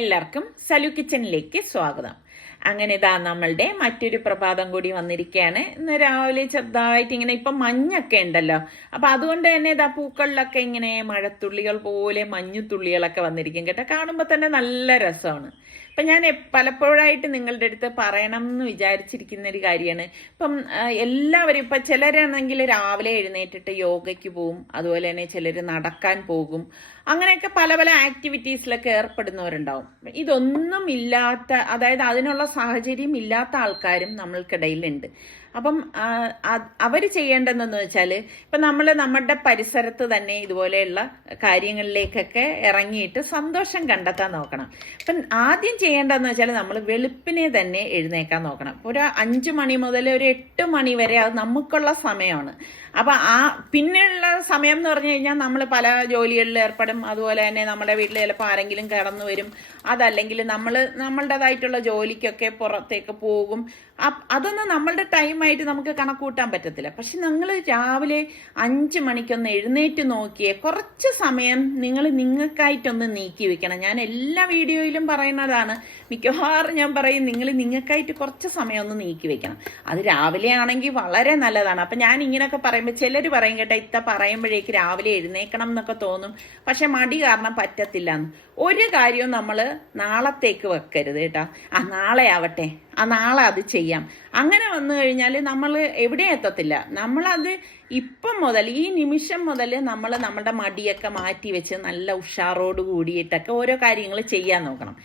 എല്ലാവർക്കും സലു കിച്ചണിലേക്ക് സ്വാഗതം. അങ്ങനെ ഇതാ നമ്മളുടെ മറ്റൊരു പ്രഭാതം കൂടി വന്നിരിക്കുകയാണ്. ഇന്ന് രാവിലെ ചെറുതായിട്ട് ഇങ്ങനെ ഇപ്പം മഞ്ഞൊക്കെ ഉണ്ടല്ലോ, അപ്പൊ അതുകൊണ്ട് തന്നെ ഇതാ പൂക്കളിലൊക്കെ ഇങ്ങനെ മഴത്തുള്ളികൾ പോലെ മഞ്ഞുതുള്ളികളൊക്കെ വന്നിരിക്കും കേട്ടോ. കാണുമ്പോൾ തന്നെ നല്ല രസമാണ്. ഇപ്പം ഞാൻ പലപ്പോഴായിട്ട് നിങ്ങളുടെ അടുത്ത് പറയണം എന്ന് വിചാരിച്ചിരിക്കുന്ന ഒരു കാര്യമാണ്. ഇപ്പം എല്ലാവരും ഇപ്പം ചിലരാണെങ്കിൽ രാവിലെ എഴുന്നേറ്റിട്ട് യോഗയ്ക്ക് പോവും, അതുപോലെ തന്നെ ചിലർ നടക്കാൻ പോകും, അങ്ങനെയൊക്കെ പല പല ആക്ടിവിറ്റീസിലൊക്കെ ഏർപ്പെടുന്നവരുണ്ടാവും. ഇതൊന്നും ഇല്ലാത്ത, അതായത് അതിനുള്ള സാഹചര്യം ഇല്ലാത്ത ആൾക്കാരും നമ്മൾക്കിടയിലുണ്ട്. അപ്പം അവർ ചെയ്യേണ്ടതെന്ന് വെച്ചാൽ ഇപ്പം നമ്മൾ നമ്മുടെ പരിസരത്ത് തന്നെ ഇതുപോലെയുള്ള കാര്യങ്ങളിലേക്കൊക്കെ ഇറങ്ങിയിട്ട് സന്തോഷം കണ്ടെത്താൻ നോക്കണം. അപ്പം ആദ്യം ചെയ്യേണ്ടതെന്ന് വെച്ചാൽ നമ്മൾ വെളുപ്പിനെ തന്നെ എഴുന്നേക്കാൻ നോക്കണം. ഒരു 5 മണി മുതൽ ഒരു 8 മണി വരെ അത് നമുക്കുള്ള സമയമാണ്. അപ്പം പിന്നെയുള്ള സമയം എന്ന് പറഞ്ഞു കഴിഞ്ഞാൽ നമ്മൾ പല ജോലികളിൽ ഏർപ്പെടും. അതുപോലെ തന്നെ നമ്മുടെ വീട്ടിൽ ചിലപ്പോൾ ആരെങ്കിലും കിടന്നു വരും, അതല്ലെങ്കിൽ നമ്മളുടേതായിട്ടുള്ള ജോലിക്കൊക്കെ പുറത്തേക്ക് പോകും. അതൊന്നും നമ്മളുടെ ടൈമായിട്ട് നമുക്ക് കണക്കൂട്ടാൻ പറ്റത്തില്ല. പക്ഷെ നിങ്ങൾ രാവിലെ 5 മണിക്കൊന്ന് എഴുന്നേറ്റ് നോക്കിയേ കുറച്ച് സമയം നിങ്ങൾ നിങ്ങൾക്കായിട്ടൊന്ന് നീക്കി വെക്കണം. ഞാൻ എല്ലാ വീഡിയോയിലും പറയുന്നതാണ്, മിക്കവാറും ഞാൻ പറയും നിങ്ങൾക്കായിട്ട് കുറച്ച് സമയം ഒന്ന് നീക്കി വെക്കണം. അത് രാവിലെ ആണെങ്കിൽ വളരെ നല്ലതാണ്. അപ്പം ഞാൻ ഇങ്ങനെയൊക്കെ പറയുമ്പോൾ ചിലർ പറയും കേട്ടോ, ഇത്ത പറയുമ്പോഴേക്ക് രാവിലെ എഴുന്നേക്കണം എന്നൊക്കെ തോന്നും, പക്ഷെ മടി കാരണം പറ്റത്തില്ല എന്ന്. ഒരു കാര്യവും നമ്മൾ നാളത്തേക്ക് വെക്കരുത് കേട്ടോ. നാളെ ആവട്ടെ, നാളെ അത് ചെയ്യാം, അങ്ങനെ വന്നു കഴിഞ്ഞാൽ നമ്മൾ എവിടെ എത്തത്തില്ല. നമ്മളത് ഇപ്പം മുതൽ, ഈ നിമിഷം മുതൽ നമ്മൾ നമ്മുടെ മടിയൊക്കെ മാറ്റി വെച്ച് നല്ല ഉഷാറോട് കൂടിയിട്ടൊക്കെ ഓരോ കാര്യങ്ങൾ ചെയ്യാൻ നോക്കണം.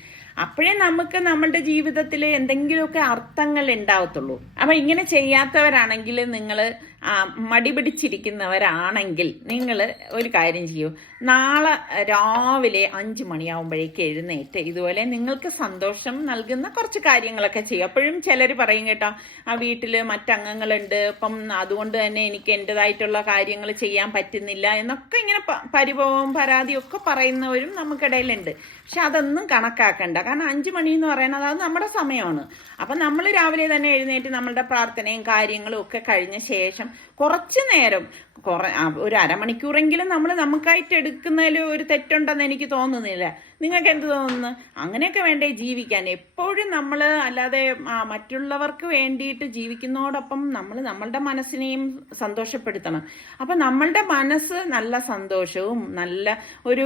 അപ്പോഴേ നമുക്ക് നമ്മളുടെ ജീവിതത്തിൽ എന്തെങ്കിലുമൊക്കെ അർത്ഥങ്ങൾ ഉണ്ടാവത്തുള്ളൂ. അപ്പൊ ഇങ്ങനെ ചെയ്യാത്തവരാണെങ്കിൽ, നിങ്ങൾ മടി പിടിച്ചിരിക്കുന്നവരാണെങ്കിൽ നിങ്ങൾ ഒരു കാര്യം ചെയ്യൂ. നാളെ രാവിലെ 5 മണിയാവുമ്പോഴേക്ക് എഴുന്നേറ്റ് ഇതുപോലെ നിങ്ങൾക്ക് സന്തോഷം നൽകുന്ന കുറച്ച് കാര്യങ്ങളൊക്കെ ചെയ്യും. അപ്പോഴും ചിലർ പറയും കേട്ടോ, വീട്ടിൽ മറ്റംഗങ്ങളുണ്ട്, അപ്പം അതുകൊണ്ട് തന്നെ എനിക്ക് എൻ്റെതായിട്ടുള്ള കാര്യങ്ങൾ ചെയ്യാൻ പറ്റുന്നില്ല എന്നൊക്കെ ഇങ്ങനെ പരിഭവവും പരാതിയും ഒക്കെ പറയുന്നവരും നമുക്കിടയിലുണ്ട്. പക്ഷെ അതൊന്നും കണക്കാക്കണ്ട. കാരണം 5 മണി എന്ന് പറയുന്നത് അത് നമ്മുടെ സമയമാണ്. അപ്പം നമ്മൾ രാവിലെ തന്നെ എഴുന്നേറ്റ് നമ്മളുടെ പ്രാർത്ഥനയും കാര്യങ്ങളും ഒക്കെ കഴിഞ്ഞ ശേഷം കുറച്ച് നേരം, ഒരു അരമണിക്കൂറെങ്കിലും നമ്മൾ നമുക്കായിട്ട് എടുക്കുന്നതിൽ ഒരു തെറ്റുണ്ടെന്ന് എനിക്ക് തോന്നുന്നില്ല. നിങ്ങൾക്ക് എന്ത് തോന്നുന്നു? അങ്ങനെയൊക്കെ വേണ്ടേ ജീവിക്കാൻ? എപ്പോഴും നമ്മൾ അല്ലാതെ മറ്റുള്ളവർക്ക് വേണ്ടിയിട്ട് ജീവിക്കുന്നതോടൊപ്പം നമ്മൾ നമ്മളുടെ മനസ്സിനെയും സന്തോഷപ്പെടുത്തണം. അപ്പം നമ്മളുടെ മനസ്സ് നല്ല സന്തോഷവും നല്ല ഒരു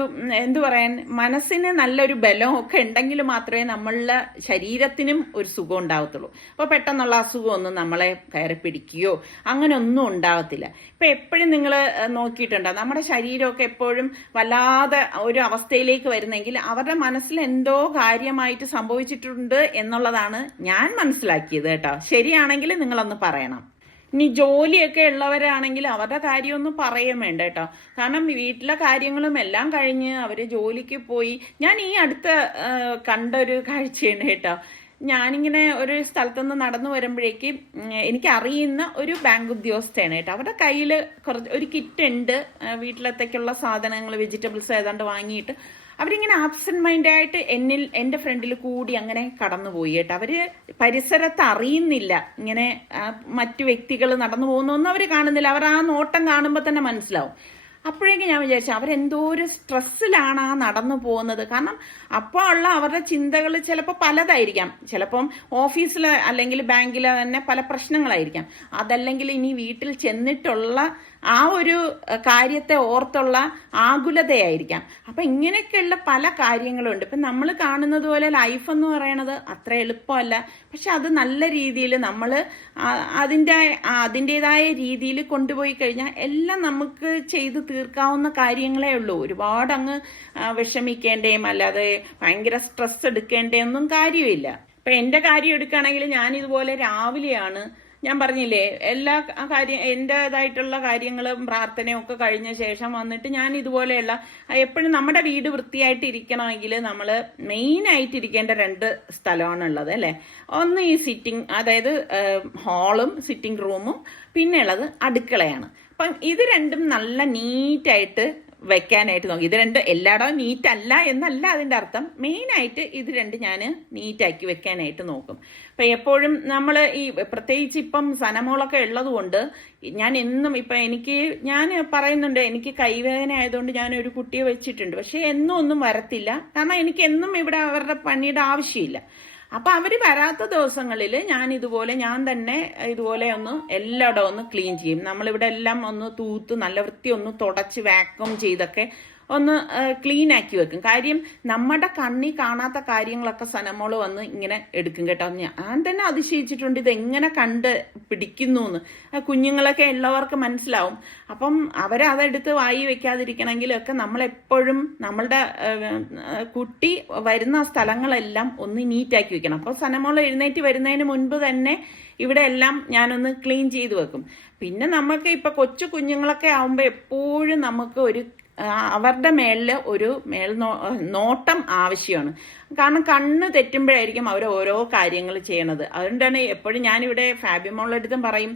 മനസ്സിന് നല്ലൊരു ബലവും ഒക്കെ ഉണ്ടെങ്കിൽ മാത്രമേ നമ്മളുടെ ശരീരത്തിനും ഒരു സുഖം ഉണ്ടാവത്തുള്ളൂ. അപ്പോൾ പെട്ടെന്നുള്ള അസുഖമൊന്നും നമ്മളെ കയറി പിടിക്കുകയോ അങ്ങനെ ഒന്നും ഉണ്ടാവത്തില്ല. ഇപ്പം എപ്പോഴും നിങ്ങൾ നോക്കിയിട്ടുണ്ടോ, നമ്മുടെ ശരീരമൊക്കെ എപ്പോഴും വല്ലാതെ ഒരു അവസ്ഥയിലേക്ക് വരുന്നെങ്കിൽ അവരുടെ മനസ്സിൽ എന്തോ കാര്യമായിട്ട് സംഭവിച്ചിട്ടുണ്ട് എന്നുള്ളതാണ് ഞാൻ മനസ്സിലാക്കിയത് കേട്ടോ. ശരിയാണെങ്കിൽ നിങ്ങളൊന്ന് പറയണം. ഇനി ജോലിയൊക്കെ ഉള്ളവരാണെങ്കിൽ അവരുടെ കാര്യമൊന്നും പറയാൻ വേണ്ട കേട്ടോ. കാരണം വീട്ടിലെ കാര്യങ്ങളും എല്ലാം കഴിഞ്ഞ് അവർ ജോലിക്ക് പോയി. ഞാൻ ഈ അടുത്ത കണ്ടൊരു കാഴ്ചയാണ് കേട്ടോ. ഞാനിങ്ങനെ ഒരു സ്ഥലത്തുനിന്ന് നടന്നു വരുമ്പോഴേക്ക് എനിക്കറിയുന്ന ഒരു ബാങ്ക് ഉദ്യോഗസ്ഥയാണ് കേട്ടോ. അവരുടെ കയ്യിൽ ഒരു കിറ്റ് ഉണ്ട്, വീട്ടിലത്തേക്കുള്ള സാധനങ്ങൾ, വെജിറ്റബിൾസ് ഏതാണ്ട് വാങ്ങിയിട്ട് അവരിങ്ങനെ ആബ്സെന്റ് മൈൻഡായിട്ട് എൻ്റെ ഫ്രണ്ടിൽ കൂടി അങ്ങനെ കടന്നുപോയി കേട്ടോ. അവര് പരിസരത്ത് അറിയുന്നില്ല ഇങ്ങനെ മറ്റു വ്യക്തികൾ നടന്നു പോകുന്നൊന്നും അവർ കാണുന്നില്ല. അവർ ആ നോട്ടം കാണുമ്പോൾ തന്നെ മനസ്സിലാവും. അപ്പോഴേക്കും ഞാൻ വിചാരിച്ചു അവരെന്തോ ഒരു സ്ട്രെസ്സിലാണ് നടന്നു പോകുന്നത്. കാരണം അപ്പോൾ ഉള്ള അവരുടെ ചിന്തകൾ ചിലപ്പോൾ പലതായിരിക്കാം. ചിലപ്പം ഓഫീസിൽ അല്ലെങ്കിൽ ബാങ്കിൽ തന്നെ പല പ്രശ്നങ്ങളായിരിക്കാം. അതല്ലെങ്കിൽ ഇനി വീട്ടിൽ ചെന്നിട്ടുള്ള ആ ഒരു കാര്യത്തെ ഓർത്തുള്ള ആകുലതയായിരിക്കാം. അപ്പം ഇങ്ങനെയൊക്കെയുള്ള പല കാര്യങ്ങളുണ്ട്. ഇപ്പം നമ്മൾ കാണുന്നത് പോലെ ലൈഫ് എന്ന് പറയണത് അത്ര എളുപ്പമല്ല. പക്ഷെ അത് നല്ല രീതിയിൽ നമ്മൾ അതിൻ്റെതായ രീതിയിൽ കൊണ്ടുപോയി കഴിഞ്ഞാൽ എല്ലാം നമുക്ക് ചെയ്ത് തീർക്കാവുന്ന കാര്യങ്ങളേ ഉള്ളൂ. ഒരുപാട് അങ്ങ് വിഷമിക്കേണ്ടേയും അല്ലാതെ ഭയങ്കര സ്ട്രെസ് എടുക്കേണ്ടതൊന്നും കാര്യമില്ല. ഇപ്പം എൻ്റെ കാര്യം എടുക്കുകയാണെങ്കിൽ ഞാൻ ഇതുപോലെ രാവിലെയാണ്, ഞാൻ പറഞ്ഞില്ലേ, എല്ലാ എൻ്റെതായിട്ടുള്ള കാര്യങ്ങളും പ്രാർത്ഥനയും ഒക്കെ കഴിഞ്ഞ ശേഷം വന്നിട്ട് ഞാൻ ഇതുപോലെയുള്ള എപ്പോഴും നമ്മുടെ വീട് വൃത്തിയായിട്ട് ഇരിക്കണമെങ്കിൽ നമ്മൾ മെയിനായിട്ട് ഇരിക്കേണ്ട 2 സ്ഥലമാണുള്ളത് അല്ലേ. ഒന്ന് ഈ സിറ്റിംഗ്, അതായത് ഹാളും സിറ്റിംഗ് റൂമും, പിന്നെ ഉള്ളത് അടുക്കളയാണ്. അപ്പം ഇത് രണ്ടും നല്ല നീറ്റായിട്ട് വെക്കാനായിട്ട് നോക്കി. ഇത് രണ്ട് എല്ലായിടവും നീറ്റ് അല്ല എന്നല്ല അതിൻ്റെ അർത്ഥം. മെയിനായിട്ട് ഇത് രണ്ട് ഞാൻ നീറ്റാക്കി വെക്കാനായിട്ട് നോക്കും. അപ്പം എപ്പോഴും നമ്മൾ ഈ പ്രത്യേകിച്ച് ഇപ്പം സനമോളൊക്കെ ഉള്ളത് കൊണ്ട് ഞാൻ എന്നും ഇപ്പം ഞാൻ പറയുന്നുണ്ട്, എനിക്ക് കൈവേദന ആയതുകൊണ്ട് ഞാനൊരു കുട്ടിയെ വെച്ചിട്ടുണ്ട്. പക്ഷെ എന്നും ഒന്നും വരത്തില്ല, കാരണം എനിക്ക് എന്നും ഇവിടെ അവരുടെ പണിയുടെ ആവശ്യമില്ല. അപ്പൊ അവര് വരാത്ത ദിവസങ്ങളിൽ ഞാൻ തന്നെ ഇതുപോലെ ഒന്ന് എല്ലായിടവും ഒന്ന് ക്ലീൻ ചെയ്യും. നമ്മളിവിടെ എല്ലാം ഒന്ന് തൂത്ത് നല്ല വൃത്തി ഒന്ന് തുടച്ച് വാക്യൂം ചെയ്തൊക്കെ ഒന്ന് ക്ലീൻ ആക്കി വെക്കും. കാര്യം നമ്മുടെ കണ്ണി കാണാത്ത കാര്യങ്ങളൊക്കെ സനമോള് വന്ന് ഇങ്ങനെ എടുക്കും കേട്ടോ. ഞാൻ തന്നെ അതിശയിച്ചിട്ടുണ്ട് ഇത് എങ്ങനെ കണ്ട് പിടിക്കുന്നു എന്ന്. കുഞ്ഞുങ്ങളൊക്കെ ഉള്ളവർക്ക് മനസ്സിലാവും. അപ്പം അവരതെടുത്ത് വായി വെക്കാതിരിക്കണമെങ്കിലൊക്കെ നമ്മളെപ്പോഴും നമ്മളുടെ കുട്ടി വരുന്ന സ്ഥലങ്ങളെല്ലാം ഒന്ന് നീറ്റാക്കി വെക്കണം. അപ്പോൾ സനമോള് എഴുന്നേറ്റ് വരുന്നതിന് മുൻപ് തന്നെ ഇവിടെ എല്ലാം ഞാനൊന്ന് ക്ലീൻ ചെയ്ത് വെക്കും. പിന്നെ നമുക്ക് ഇപ്പൊ കൊച്ചു കുഞ്ഞുങ്ങളൊക്കെ ആവുമ്പോൾ എപ്പോഴും നമുക്ക് അവരുടെ മേളിൽ ഒരു നോട്ടം ആവശ്യമാണ്. കാരണം കണ്ണ് തെറ്റുമ്പോഴായിരിക്കും അവർ ഓരോ കാര്യങ്ങൾ ചെയ്യണത്. അതുകൊണ്ടാണ് എപ്പോഴും ഞാനിവിടെ ഫാബിമോളുടെ അടുത്തും പറയും,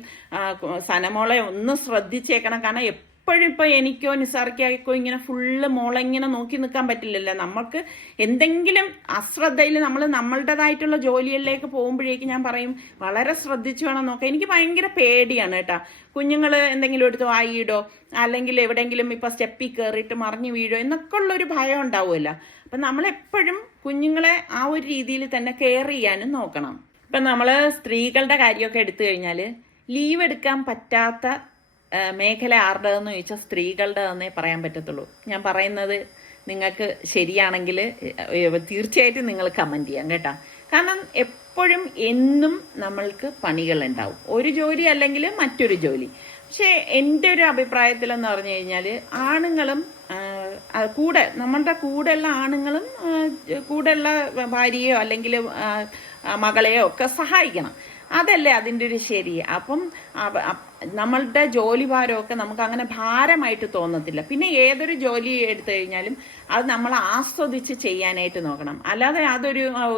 സനമോളെ ഒന്ന് ശ്രദ്ധിച്ചേക്കണം. കാരണം എപ്പോഴും ഇപ്പൊ എനിക്കോ നിസാർക്കോ ഇങ്ങനെ ഫുള്ള് മോളെ ഇങ്ങനെ നോക്കി നിൽക്കാൻ പറ്റില്ലല്ലോ. നമുക്ക് എന്തെങ്കിലും അശ്രദ്ധയിൽ നമ്മൾ നമ്മളുടേതായിട്ടുള്ള ജോലികളിലേക്ക് പോകുമ്പോഴേക്കും ഞാൻ പറയും വളരെ ശ്രദ്ധിച്ചു വേണം നോക്കാം. എനിക്ക് ഭയങ്കര പേടിയാണ് കേട്ടാ. കുഞ്ഞുങ്ങൾ എന്തെങ്കിലും എടുത്ത് വായിയിടോ അല്ലെങ്കിൽ എവിടെയെങ്കിലും ഇപ്പൊ സ്റ്റെപ്പിൽ കയറിയിട്ട് മറിഞ്ഞു വീഴോ എന്നൊക്കെ ഉള്ളൊരു ഭയം ഉണ്ടാവുമല്ലോ. അപ്പൊ നമ്മളെപ്പോഴും കുഞ്ഞുങ്ങളെ ആ ഒരു രീതിയിൽ തന്നെ കെയർ ചെയ്യാനും നോക്കണം. ഇപ്പൊ നമ്മള് സ്ത്രീകളുടെ കാര്യമൊക്കെ എടുത്തു കഴിഞ്ഞാല് ലീവ് എടുക്കാൻ പറ്റാത്ത മേഖല ആരുടേതെന്ന് ചോദിച്ചാൽ സ്ത്രീകളുടെ എന്നേ പറയാൻ പറ്റത്തുള്ളൂ. ഞാൻ പറയുന്നത് നിങ്ങൾക്ക് ശരിയാണെങ്കിൽ തീർച്ചയായിട്ടും നിങ്ങൾ കമന്റ് ചെയ്യാം കേട്ടോ. കാരണം എപ്പോഴും എന്നും നമ്മൾക്ക് പണികളുണ്ടാവും, ഒരു ജോലി അല്ലെങ്കിൽ മറ്റൊരു ജോലി. പക്ഷെ എൻ്റെ ഒരു അഭിപ്രായത്തിലെന്ന് പറഞ്ഞു കഴിഞ്ഞാൽ ആണുങ്ങളും നമ്മളുടെ കൂടെയുള്ള ആണുങ്ങളും കൂടെയുള്ള ഭാര്യയോ അല്ലെങ്കിൽ മകളെയോ ഒക്കെ സഹായിക്കണം. അതല്ലേ അതിൻ്റെ ഒരു ശരി. അപ്പം നമ്മളുടെ ജോലി ഭാരമൊക്കെ നമുക്ക് അങ്ങനെ ഭാരമായിട്ട് തോന്നത്തില്ല. പിന്നെ ഏതൊരു ജോലി എടുത്തു കഴിഞ്ഞാലും അത് നമ്മൾ ആസ്വദിച്ച് ചെയ്യാനായിട്ട് നോക്കണം. അല്ലാതെ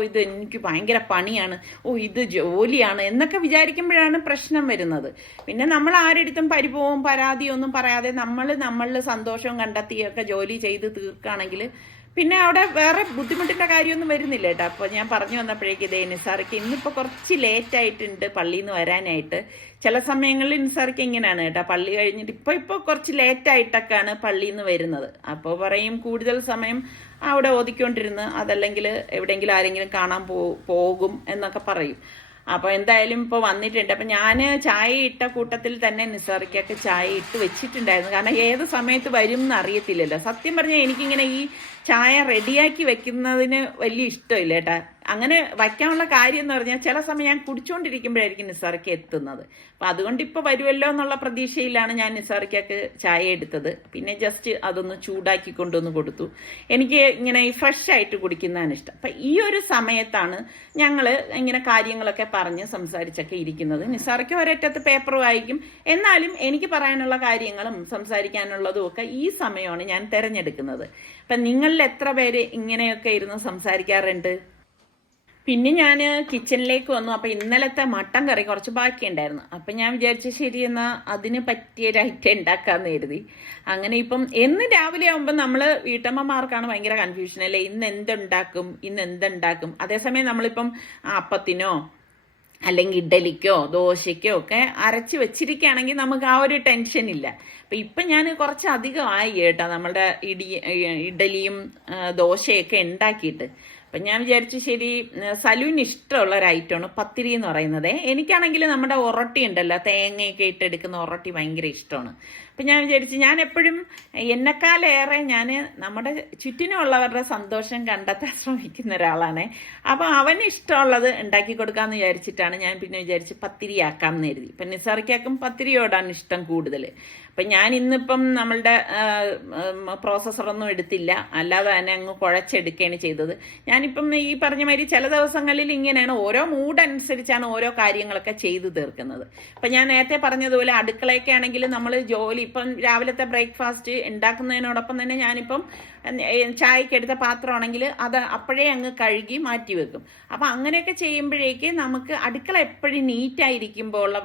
ഇത് എനിക്ക് ഭയങ്കര പണിയാണ്, ഇത് ജോലിയാണ് എന്നൊക്കെ വിചാരിക്കുമ്പോഴാണ് പ്രശ്നം വരുന്നത്. പിന്നെ നമ്മൾ ആരെടുത്തും പരിഭവവും പരാതിയും ഒന്നും പറയാതെ നമ്മളിൽ സന്തോഷവും കണ്ടെത്തിയൊക്കെ ജോലി ചെയ്ത് തീർക്കുകയാണെങ്കിൽ പിന്നെ അവിടെ വേറെ ബുദ്ധിമുട്ടിന്റെ കാര്യമൊന്നും വരുന്നില്ല കേട്ടോ. അപ്പോൾ ഞാൻ പറഞ്ഞു വന്നപ്പോഴേക്ക് ഇതേ നിസാർക്ക് ഇന്നിപ്പോൾ കുറച്ച് ലേറ്റ് ആയിട്ടുണ്ട് പള്ളിയിൽ നിന്ന് വരാനായിട്ട്. ചില സമയങ്ങളിൽ നിസാർക്ക് ഇങ്ങനെയാണ് കേട്ടോ, പള്ളി കഴിഞ്ഞിട്ട് ഇപ്പോൾ കുറച്ച് ലേറ്റ് ആയിട്ടൊക്കെയാണ് പള്ളിയിൽ നിന്ന് വരുന്നത്. അപ്പോൾ പറയും കൂടുതൽ സമയം അവിടെ ഓതിക്കൊണ്ടിരുന്ന് അതല്ലെങ്കിൽ എവിടെയെങ്കിലും ആരെങ്കിലും കാണാൻ പോകും എന്നൊക്കെ പറയും. അപ്പോൾ എന്തായാലും ഇപ്പോൾ വന്നിട്ടുണ്ട്. അപ്പം ഞാൻ ചായ ഇട്ട കൂട്ടത്തിൽ തന്നെ നിസാറിക്കൊക്കെ ചായ ഇട്ട് വെച്ചിട്ടുണ്ടായിരുന്നു. കാരണം ഏത് സമയത്ത് വരും എന്ന് അറിയത്തില്ലല്ലോ. സത്യം പറഞ്ഞാൽ എനിക്കിങ്ങനെ ഈ ചായ റെഡിയാക്കി വെക്കുന്നതിന് വലിയ ഇഷ്ടമില്ല കേട്ടാ. അങ്ങനെ വയ്ക്കാനുള്ള കാര്യം എന്ന് പറഞ്ഞാൽ ചില സമയം ഞാൻ കുടിച്ചുകൊണ്ടിരിക്കുമ്പോഴായിരിക്കും നിസാർക്ക് എത്തുന്നത്. അപ്പം അതുകൊണ്ട് ഇപ്പോൾ വരുമല്ലോ എന്നുള്ള പ്രതീക്ഷയിലാണ് ഞാൻ നിസാർക്കൊക്കെ ചായ എടുത്തത്. പിന്നെ ജസ്റ്റ് അതൊന്ന് ചൂടാക്കി കൊണ്ടുവന്ന് കൊടുത്തു. എനിക്ക് ഇങ്ങനെ ഈ ഫ്രഷ് ആയിട്ട് കുടിക്കുന്നതാണ് ഇഷ്ടം. അപ്പം ഈ ഒരു സമയത്താണ് ഞങ്ങൾ ഇങ്ങനെ കാര്യങ്ങളൊക്കെ പറഞ്ഞ് സംസാരിച്ചൊക്കെ ഇരിക്കുന്നത്. നിസാർക്ക് ഒരറ്റത്ത് പേപ്പർ വായിക്കും, എന്നാലും എനിക്ക് പറയാനുള്ള കാര്യങ്ങളും സംസാരിക്കാനുള്ളതും ഒക്കെ ഈ സമയമാണ് ഞാൻ തിരഞ്ഞെടുക്കുന്നത്. അപ്പം നിങ്ങളിൽ എത്ര പേര് ഇങ്ങനെയൊക്കെ ഇരുന്ന് സംസാരിക്കാറുണ്ട്? പിന്നെ ഞാൻ കിച്ചണിലേക്ക് വന്നു. അപ്പം ഇന്നലത്തെ മട്ടൻ കറി കുറച്ച് ബാക്കിയുണ്ടായിരുന്നു. അപ്പം ഞാൻ വിചാരിച്ചു ശരി എന്നാൽ അതിന് പറ്റിയൊരു ഐറ്റം ഉണ്ടാക്കാമെന്ന് കരുതി. അങ്ങനെ ഇപ്പം എന്ന് രാവിലെ ആകുമ്പോൾ നമ്മൾ വീട്ടമ്മമാർക്കാണ് ഭയങ്കര കൺഫ്യൂഷൻ അല്ലേ, ഇന്ന് എന്തുണ്ടാക്കും. അതേസമയം നമ്മളിപ്പം അപ്പത്തിനോ അല്ലെങ്കിൽ ഇഡലിക്കോ ദോശയ്ക്കോ ഒക്കെ അരച്ച് വെച്ചിരിക്കുകയാണെങ്കിൽ നമുക്ക് ആ ഒരു ടെൻഷൻ ഇല്ല. അപ്പം ഇപ്പം ഞാൻ കുറച്ചധികമായി കേട്ടോ നമ്മളുടെ ഇഡലിയും ദോശയൊക്കെ ഉണ്ടാക്കിയിട്ട്. അപ്പം ഞാൻ വിചാരിച്ചു ശരി സലൂന് ഇഷ്ടമുള്ള ഒരു ഐറ്റമാണ് പത്തിരി എന്ന് പറയുന്നത്. എനിക്കാണെങ്കിൽ നമ്മുടെ ഒറട്ടി ഉണ്ടല്ലോ, തേങ്ങയൊക്കെ ഇട്ടെടുക്കുന്ന ഒറട്ടി ഭയങ്കര ഇഷ്ടമാണ്. അപ്പം ഞാൻ വിചാരിച്ചു ഞാൻ എപ്പോഴും എന്നെക്കാളേറെ ഞാൻ നമ്മുടെ ചുറ്റിനുമുള്ളവരുടെ സന്തോഷം കണ്ടെത്താൻ ശ്രമിക്കുന്ന ഒരാളാണ്. അപ്പം അവന് ഇഷ്ടമുള്ളത് ഉണ്ടാക്കി കൊടുക്കാമെന്ന് വിചാരിച്ചിട്ടാണ് ഞാൻ പിന്നെ വിചാരിച്ച് പത്തിരി ആക്കാമെന്ന് കരുതി. ഇപ്പം നിസാർക്കാക്കും പത്തിരിയോടാണ് ഇഷ്ടം കൂടുതൽ. അപ്പം ഞാൻ ഇന്നിപ്പം നമ്മളുടെ പ്രോസസ്സറൊന്നും എടുത്തില്ല, അല്ലാതെ തന്നെ അങ്ങ് കുഴച്ചെടുക്കുകയാണ് ചെയ്തത്. ഞാനിപ്പം ഈ പറഞ്ഞ മാതിരി ചില ദിവസങ്ങളിൽ ഇങ്ങനെയാണ്, ഓരോ മൂഡ് അനുസരിച്ചാണ് ഓരോ കാര്യങ്ങളൊക്കെ ചെയ്തു തീർക്കുന്നത്. അപ്പം ഞാൻ നേരത്തെ പറഞ്ഞതുപോലെ അടുക്കളയൊക്കെ ആണെങ്കിൽ നമ്മൾ ജോലി ഇപ്പം രാവിലത്തെ ബ്രേക്ക്ഫാസ്റ്റ് ഉണ്ടാക്കുന്നതിനോടൊപ്പം തന്നെ ഞാനിപ്പം ചായക്കെടുത്ത പാത്രമാണെങ്കിൽ അത് അപ്പോഴേ അങ്ങ് കഴുകി മാറ്റി വെക്കും. അപ്പം അങ്ങനെയൊക്കെ ചെയ്യുമ്പോഴേക്ക് നമുക്ക് അടുക്കള എപ്പോഴും നീറ്റായിരിക്കുമ്പോൾ ഉള്ള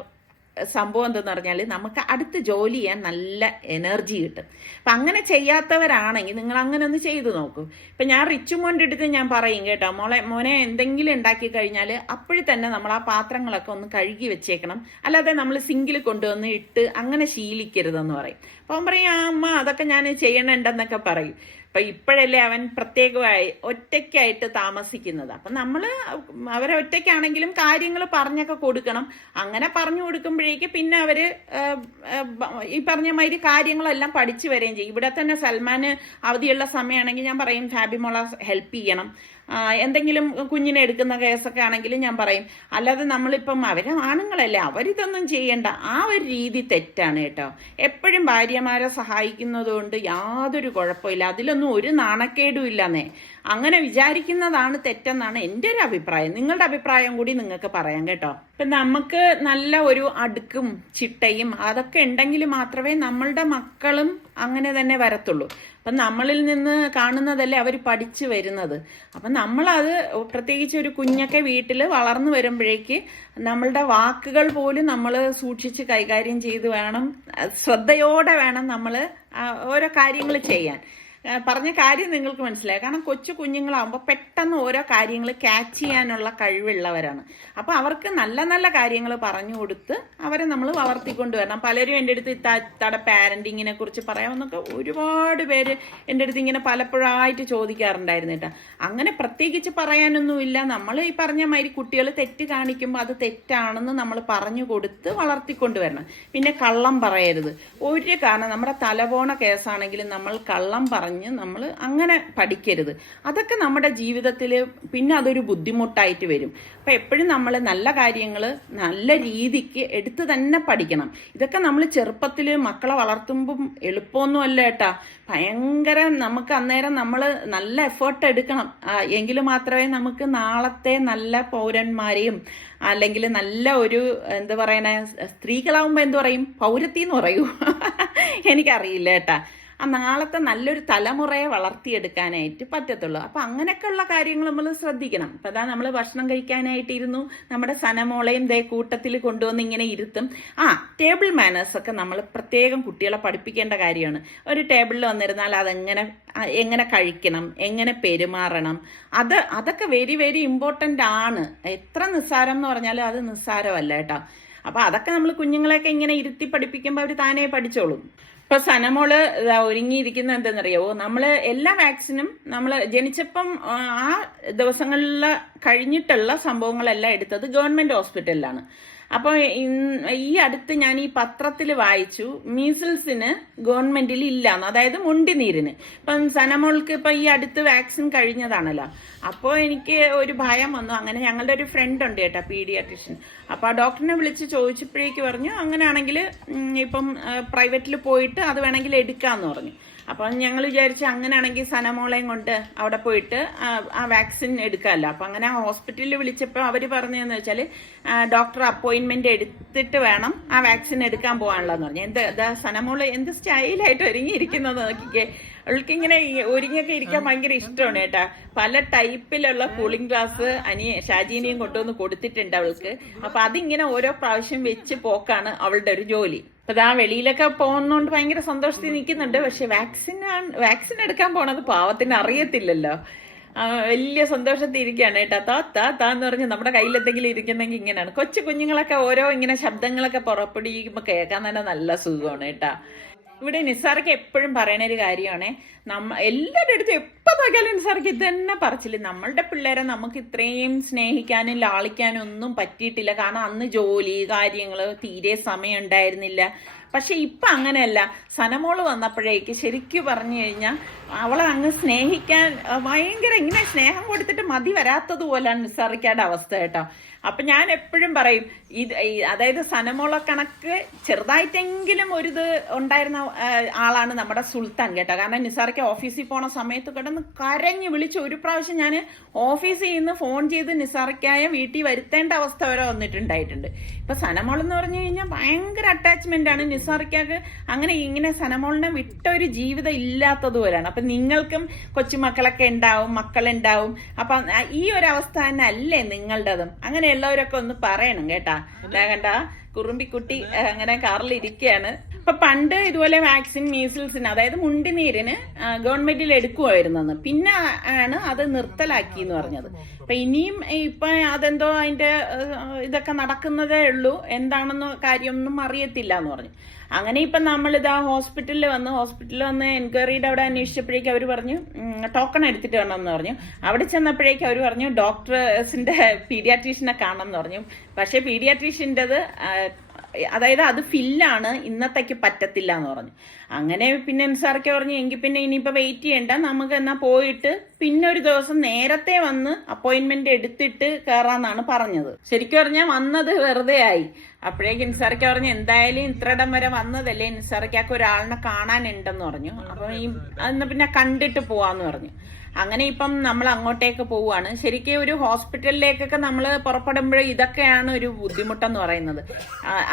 സംഭവം എന്തെന്ന് പറഞ്ഞാൽ നമുക്ക് അടുത്ത് ജോലി ചെയ്യാൻ നല്ല എനർജി കിട്ടും. അപ്പം അങ്ങനെ ചെയ്യാത്തവരാണെങ്കിൽ നിങ്ങൾ അങ്ങനെ ഒന്ന് ചെയ്തു നോക്കൂ. ഇപ്പം ഞാൻ റിച്ചുമോൻ്റെ അടുത്ത് ഞാൻ പറയും കേട്ടോ, മോനെ എന്തെങ്കിലും ഉണ്ടാക്കി കഴിഞ്ഞാൽ അപ്പോഴും തന്നെ നമ്മൾ ആ പാത്രങ്ങളൊക്കെ ഒന്ന് കഴുകി വെച്ചേക്കണം, അല്ലാതെ നമ്മൾ സിങ്കിൽ കൊണ്ടുവന്ന് ഇട്ട് അങ്ങനെ ശീലിക്കരുതെന്ന് പറയും. അപ്പം പറയും അമ്മ അതൊക്കെ ഞാൻ ചെയ്യണുണ്ടെന്നൊക്കെ പറയും. അപ്പം ഇപ്പോഴല്ലേ അവൻ പ്രത്യേകമായി ഒറ്റയ്ക്കായിട്ട് താമസിക്കുന്നത്. അപ്പം നമ്മൾ അവരെ ഒറ്റയ്ക്കാണെങ്കിലും കാര്യങ്ങൾ പറഞ്ഞൊക്കെ കൊടുക്കണം. അങ്ങനെ പറഞ്ഞു കൊടുക്കുമ്പോഴേക്ക് പിന്നെ അവർ ഈ പറഞ്ഞ മാതിരി കാര്യങ്ങളെല്ലാം പഠിച്ചു വരികയും ചെയ്യും. ഇവിടെ തന്നെ സൽമാന് അവധിയുള്ള സമയമാണെങ്കിൽ ഞാൻ പറയും ഫാബിമോള ഹെൽപ്പ് ചെയ്യണം, എന്തെങ്കിലും കുഞ്ഞിനെ എടുക്കുന്ന കേസൊക്കെ ആണെങ്കിൽ ഞാൻ പറയും. അല്ലാതെ നമ്മളിപ്പം അവരെ ആണുങ്ങളല്ലേ, അവരിതൊന്നും ചെയ്യണ്ട, ആ ഒരു രീതി തെറ്റാണ് കേട്ടോ. എപ്പോഴും ഭാര്യമാരെ സഹായിക്കുന്നത് കൊണ്ട് യാതൊരു കുഴപ്പമില്ല, അതിലൊന്നും ഒരു നാണക്കേടും ഇല്ലെന്നേ. അങ്ങനെ വിചാരിക്കുന്നതാണ് തെറ്റെന്നാണ് എൻ്റെ ഒരു അഭിപ്രായം. നിങ്ങളുടെ അഭിപ്രായം കൂടി നിങ്ങൾക്ക് പറയാം കേട്ടോ. ഇപ്പം നമുക്ക് നല്ല ഒരു അടുക്കും ചിട്ടയും അതൊക്കെ ഉണ്ടെങ്കിൽ മാത്രമേ നമ്മളുടെ മക്കളും അങ്ങനെ തന്നെ വരത്തുള്ളൂ. അപ്പം നമ്മളിൽ നിന്ന് കാണുന്നതല്ലേ അവർ പഠിച്ചു വരുന്നത്. അപ്പം നമ്മളത് പ്രത്യേകിച്ച് ഒരു കുഞ്ഞൊക്കെ വീട്ടിൽ വളർന്നു വരുമ്പോഴേക്ക് നമ്മളുടെ വാക്കുകൾ പോലും നമ്മൾ സൂക്ഷിച്ച് കൈകാര്യം ചെയ്ത് വേണം, ശ്രദ്ധയോടെ വേണം നമ്മൾ ഓരോ കാര്യങ്ങൾ ചെയ്യാൻ. പറഞ്ഞ കാര്യം നിങ്ങൾക്ക് മനസ്സിലായി. കാരണം കൊച്ചു കുഞ്ഞുങ്ങളാകുമ്പോൾ പെട്ടെന്ന് ഓരോ കാര്യങ്ങൾ ക്യാച്ച് ചെയ്യാനുള്ള കഴിവുള്ളവരാണ്. അപ്പോൾ അവർക്ക് നല്ല നല്ല കാര്യങ്ങൾ പറഞ്ഞു കൊടുത്ത് അവരെ നമ്മൾ വളർത്തിക്കൊണ്ട് വരണം. പലരും എൻ്റെ അടുത്ത് ഇത്താടെ പാരൻറ്റിങ്ങിനെ കുറിച്ച് പറയാമെന്നൊക്കെ ഒരുപാട് പേര് എൻ്റെ അടുത്ത് ഇങ്ങനെ പലപ്പോഴായിട്ട് ചോദിക്കാറുണ്ടായിരുന്നു കേട്ടോ. അങ്ങനെ പ്രത്യേകിച്ച് പറയാനൊന്നുമില്ല. നമ്മൾ ഈ പറഞ്ഞ മാതിരി കുട്ടികൾ തെറ്റ് കാണിക്കുമ്പോൾ അത് തെറ്റാണെന്ന് നമ്മൾ പറഞ്ഞു കൊടുത്ത് വളർത്തിക്കൊണ്ട് വരണം. പിന്നെ കള്ളം പറയരുത് ഒരു കാരണം. നമ്മുടെ തലപോണ കേസാണെങ്കിലും നമ്മൾ കള്ളം നമ്മൾ അങ്ങനെ പഠിക്കരുത്. അതൊക്കെ നമ്മുടെ ജീവിതത്തിൽ പിന്നെ അതൊരു ബുദ്ധിമുട്ടായിട്ട് വരും. അപ്പം എപ്പോഴും നമ്മൾ നല്ല കാര്യങ്ങൾ നല്ല രീതിക്ക് എടുത്ത് തന്നെ പഠിക്കണം. ഇതൊക്കെ നമ്മൾ ചെറുപ്പത്തിൽ മക്കളെ വളർത്തുമ്പം എളുപ്പമൊന്നും അല്ല കേട്ടാ. ഭയങ്കര നമുക്ക് അന്നേരം നമ്മൾ നല്ല എഫേർട്ട് എടുക്കണം. എങ്കിൽ മാത്രമേ നമുക്ക് നാളത്തെ നല്ല പൗരന്മാരെയും അല്ലെങ്കിൽ നല്ല ഒരു എന്താ പറയണേ, സ്ത്രീകളാവുമ്പോൾ എന്തു പറയും, പൗരത്തി എന്ന് പറയൂ എനിക്കറിയില്ല കേട്ടാ. ആ നാളത്തെ നല്ലൊരു തലമുറയെ വളർത്തിയെടുക്കാനായിട്ട് പറ്റത്തുള്ളൂ. അപ്പം അങ്ങനെയൊക്കെയുള്ള കാര്യങ്ങൾ നമ്മൾ ശ്രദ്ധിക്കണം. അപ്പം അതാ നമ്മൾ ഭക്ഷണം കഴിക്കാനായിട്ടിരുന്നു, നമ്മുടെ സനമോളയും ദേ കൂട്ടത്തിൽ കൊണ്ടുവന്ന് ഇങ്ങനെ ഇരുത്തും. ടേബിൾ മാനേഴ്സൊക്കെ നമ്മൾ പ്രത്യേകം കുട്ടികളെ പഠിപ്പിക്കേണ്ട കാര്യമാണ്. ഒരു ടേബിളിൽ വന്നിരുന്നാൽ എങ്ങനെ കഴിക്കണം, എങ്ങനെ പെരുമാറണം, അതൊക്കെ വെരി വെരി ഇമ്പോർട്ടൻ്റ് ആണ്. എത്ര നിസ്സാരം എന്ന് പറഞ്ഞാലും അത് നിസ്സാരമല്ല കേട്ടോ. അപ്പം അതൊക്കെ നമ്മൾ കുഞ്ഞുങ്ങളെയൊക്കെ ഇങ്ങനെ ഇരുത്തി പഠിപ്പിക്കുമ്പോൾ അവർ താനേ പഠിച്ചോളും. ഇപ്പൊ സനമോള് ഒരുങ്ങിയിരിക്കുന്ന എന്തെന്നറിയാവോ, നമ്മള് എല്ലാ വാക്സിനും നമ്മൾ ജനിച്ചപ്പം ആ ദിവസങ്ങളിൽ കഴിഞ്ഞിട്ടുള്ള സംഭവങ്ങളെല്ലാം എടുത്തത് ഗവൺമെന്റ് ഹോസ്പിറ്റലിലാണ്. അപ്പോൾ ഈ അടുത്ത് ഞാൻ ഈ പത്രത്തിൽ വായിച്ചു മീസിൽസിന് ഗവൺമെന്റിൽ ഇല്ലാന്ന്, അതായത് മുണ്ടിനീരിന്. ഇപ്പം സനമോൾക്ക് ഇപ്പം ഈ അടുത്ത് വാക്സിൻ കഴിഞ്ഞതാണല്ലോ. അപ്പോൾ എനിക്ക് ഒരു ഭയം വന്നു. അങ്ങനെ ഞങ്ങളുടെ ഒരു ഫ്രണ്ട് ഉണ്ട് കേട്ടോ, പീഡിയാട്രിഷ്യൻ. അപ്പോൾ ആ ഡോക്ടറിനെ വിളിച്ച് ചോദിച്ചപ്പോഴേക്ക് പറഞ്ഞു അങ്ങനെയാണെങ്കിൽ ഇപ്പം പ്രൈവറ്റിൽ പോയിട്ട് അത് വേണമെങ്കിൽ എടുക്കാമെന്ന് പറഞ്ഞു. അപ്പം ഞങ്ങൾ വിചാരിച്ചു അങ്ങനെയാണെങ്കിൽ സനമോളയും കൊണ്ട് അവിടെ പോയിട്ട് ആ വാക്സിൻ എടുക്കാമല്ലോ. അപ്പം അങ്ങനെ ഹോസ്പിറ്റലിൽ വിളിച്ചപ്പോൾ അവർ പറഞ്ഞതെന്ന് വെച്ചാൽ ഡോക്ടർ അപ്പോയിൻമെന്റ് എടുത്തിട്ട് വേണം ആ വാക്സിൻ എടുക്കാൻ പോകാനുള്ളതെന്ന് പറഞ്ഞു. സനമോള് എന്ത് സ്റ്റൈലായിട്ട് ഒരുങ്ങിയിരിക്കുന്നത് നോക്കിക്കേ. അവൾക്കിങ്ങനെ ഒരുങ്ങിയൊക്കെ ഇരിക്കാൻ ഭയങ്കര ഇഷ്ടമാണ് കേട്ടാ. പല ടൈപ്പിലുള്ള കൂളിംഗ് ഗ്ലാസ് ഷാജീനെയും കൊണ്ടുവന്ന് കൊടുത്തിട്ടുണ്ട് അവൾക്ക്. അപ്പൊ അതിങ്ങനെ ഓരോ പ്രാവശ്യം വെച്ച് പോക്കാണ് അവളുടെ ഒരു ജോലി. അപ്പൊ ആ വെളിയിലൊക്കെ പോകുന്നോണ്ട് ഭയങ്കര സന്തോഷത്തിൽ നിൽക്കുന്നുണ്ട്. പക്ഷെ വാക്സിൻ എടുക്കാൻ പോണത് പാവത്തിന് അറിയത്തില്ലല്ലോ. വലിയ സന്തോഷത്തിൽ ഇരിക്കുകയാണ് കേട്ടോ. താന്ന് പറഞ്ഞ് നമ്മുടെ കയ്യിലെന്തെങ്കിലും ഇരിക്കുന്നെങ്കിൽ ഇങ്ങനെയാണ്. കൊച്ചു കുഞ്ഞുങ്ങളൊക്കെ ഓരോ ഇങ്ങനെ ശബ്ദങ്ങളൊക്കെ പുറപ്പെടുവിക്കുമ്പോൾ കേൾക്കാൻ തന്നെ നല്ല സുഖമാണ് കേട്ടാ. ഇവിടെ നിസാർക്ക് എപ്പോഴും പറയണ ഒരു കാര്യമാണ്, എല്ലാവരുടെ അടുത്തും എപ്പോൾ നോക്കിയാലും നിസാർക്ക് ഇത് തന്നെ പറച്ചില്ല. നമ്മളുടെ പിള്ളേരെ നമുക്ക് ഇത്രയും സ്നേഹിക്കാനും ലാളിക്കാനും ഒന്നും പറ്റിയിട്ടില്ല. കാരണം അന്ന് ജോലി കാര്യങ്ങൾ തീരെ സമയം ഉണ്ടായിരുന്നില്ല. പക്ഷെ ഇപ്പം അങ്ങനെയല്ല. സനമോള് വന്നപ്പോഴേക്ക് ശരിക്കും പറഞ്ഞു കഴിഞ്ഞാൽ അവളെ അങ്ങ് സ്നേഹിക്കാൻ ഭയങ്കര ഇങ്ങനെ സ്നേഹം കൊടുത്തിട്ട് മതി വരാത്തതുപോലെയാണ് നിസാറിക്കാരുടെ അവസ്ഥ കേട്ടോ. അപ്പം ഞാൻ എപ്പോഴും പറയും അതായത് സനമോള കണക്ക് ചെറുതായിട്ടെങ്കിലും ഒരിത് ഉണ്ടായിരുന്ന ആളാണ് നമ്മുടെ സുൽത്താൻ കേട്ടോ. കാരണം നിസാറിക്ക ഓഫീസിൽ പോണ സമയത്ത് കിടന്ന് കരഞ്ഞ് വിളിച്ച് ഒരു പ്രാവശ്യം ഞാൻ ഓഫീസിൽ നിന്ന് ഫോൺ ചെയ്ത് നിസാറിക്കായ വീട്ടിൽ വരുത്തേണ്ട അവസ്ഥ വരെ വന്നിട്ടുണ്ടായിട്ടുണ്ട്. ഇപ്പൊ സനമോൾ എന്ന് പറഞ്ഞു കഴിഞ്ഞാൽ ഭയങ്കര അറ്റാച്ച്മെന്റ് ആണ് നിസാറിക്കാക്ക്. അങ്ങനെ ഇങ്ങനെ സനമോളിനെ വിട്ട ഒരു ജീവിതം ഇല്ലാത്തതുപോലെയാണ്. അപ്പൊ നിങ്ങൾക്കും കൊച്ചുമക്കളൊക്കെ ഉണ്ടാവും, മക്കളുണ്ടാവും. അപ്പൊ ഈ ഒരു അവസ്ഥ തന്നെ അല്ലേ നിങ്ങളുടേതും? അങ്ങനെ ഉള്ളവരൊക്കെ ഒന്ന് പറയണം കേട്ടാ. ഇതാ കണ്ട കുറുമ്പിക്കുട്ടി അങ്ങനെ കാറിൽ ഇരിക്കുകയാണ്. അപ്പൊ പണ്ട് ഇതുപോലെ വാക്സിൻ മീസിൽസിന്, അതായത് മുണ്ടിനീരിന് ഗവൺമെന്റിൽ എടുക്കുമായിരുന്നെന്ന്, പിന്നെ ആണ് അത് നിർത്തലാക്കി എന്ന് പറഞ്ഞത്. അപ്പൊ ഇനിയും ഇപ്പൊ അതെന്തോ അതിന്റെ ഇതൊക്കെ നടക്കുന്നതേ ഉള്ളൂ, എന്താണെന്ന് കാര്യമൊന്നും അറിയത്തില്ല എന്ന് പറഞ്ഞു. അങ്ങനെ ഇപ്പൊ നമ്മളിതാ ഹോസ്പിറ്റലിൽ വന്ന് എൻക്വയറിയുടെ അവിടെ അന്വേഷിച്ചപ്പോഴേക്കും അവർ പറഞ്ഞു ടോക്കൺ എടുത്തിട്ട് വേണമെന്ന് പറഞ്ഞു. അവിടെ ചെന്നപ്പോഴേക്കും അവർ പറഞ്ഞു ഡോക്ടേഴ്സിന്റെ പീഡിയാട്രീഷ്യനെ കാണണം എന്ന് പറഞ്ഞു. പക്ഷെ പീഡിയാട്രീഷ്യൻ്റെത് അതായത് അത് ഫില്ലാണ്, ഇന്നത്തേക്ക് പറ്റത്തില്ല എന്ന് പറഞ്ഞു. അങ്ങനെ പിന്നെ നിസാർക്ക് പറഞ്ഞു എങ്കിൽ പിന്നെ ഇനിയിപ്പോൾ വെയിറ്റ് ചെയ്യണ്ട, നമുക്ക് എന്നാ പോയിട്ട് പിന്നെ ഒരു ദിവസം നേരത്തെ വന്ന് അപ്പോയിന്റ്മെന്റ് എടുത്തിട്ട് കയറാന്നാണ് പറഞ്ഞത്. ശരിക്കും പറഞ്ഞാൽ വന്നത് വെറുതെ ആയി. അപ്പോഴേക്ക് നിസാർക്ക് പറഞ്ഞു എന്തായാലും ഇത്രയിടം വരെ വന്നതല്ലേ, നിസാർക്കൊക്കെ ഒരാളിനെ കാണാനുണ്ടെന്ന് പറഞ്ഞു. അപ്പൊ എന്നാ പിന്നെ കണ്ടിട്ട് പോവാന്ന് പറഞ്ഞു. അങ്ങനെ ഇപ്പം നമ്മൾ അങ്ങോട്ടേക്ക് പോവുകയാണ്. ശരിക്കും ഒരു ഹോസ്പിറ്റലിലേക്കൊക്കെ നമ്മൾ പുറപ്പെടുമ്പോൾ ഇതൊക്കെയാണ് ഒരു ബുദ്ധിമുട്ടെന്ന് പറയുന്നത്.